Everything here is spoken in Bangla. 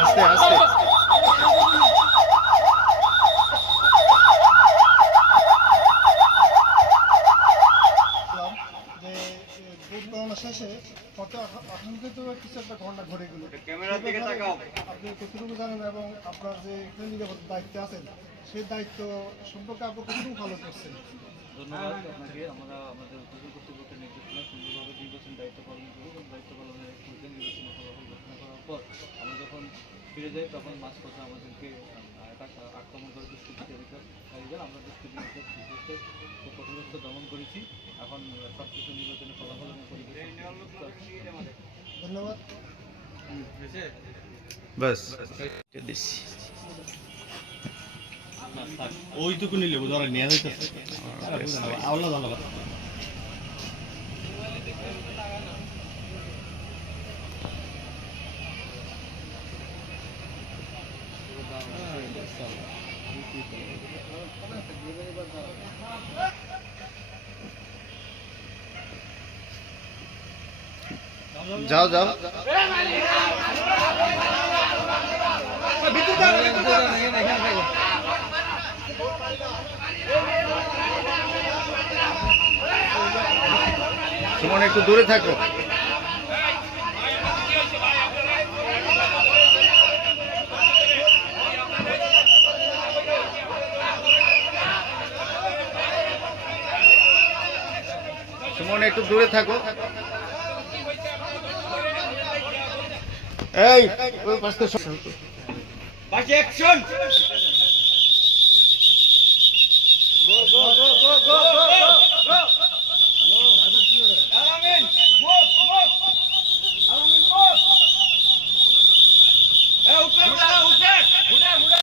আস্তে আস্তে দেখলাম যে এ, শেষে কত আতঙ্কিত কিছু একটা ঘটনা ঘটে গেল। ক্যামেরার দিকে তাকাও। আপনি কতটুকু জানেন এবং আপনার যে এখানে নিরাপত্তার দায়িত্বে আছেন সেই দায়িত্ব সম্পর্কে আপনি কতটুকু ভালো করছেন? ধন্যবাদ আপনাকে। আমরা আমাদের উদ্যোগী কর্তৃপক্ষের নির্দেশনা সুন্দরভাবে নির্বাচন দায়িত্ব পালন করব এবং দায়িত্ব পালনের নির্বাচন ফলাফল ঘোষণা করার পর আমরা যখন ফিরে যাই তখন মাঝপথে আমাদেরকে একটা আক্রমণ করে দুষ্কৃতিকারীরা আমরা দমন করেছি। এখন সব কিছু নির্বাচনের ফলাফল এবং ধন্যবাদ বাস ওইটুকু নিলে ধরা নিয়ে যাইতেছে আল্লাহ ভালো যাও যাও। সুমন একটু দূরে থাকো। সুমন একটু দূরে থাকো। এই ওই পাশে অ্যাকশন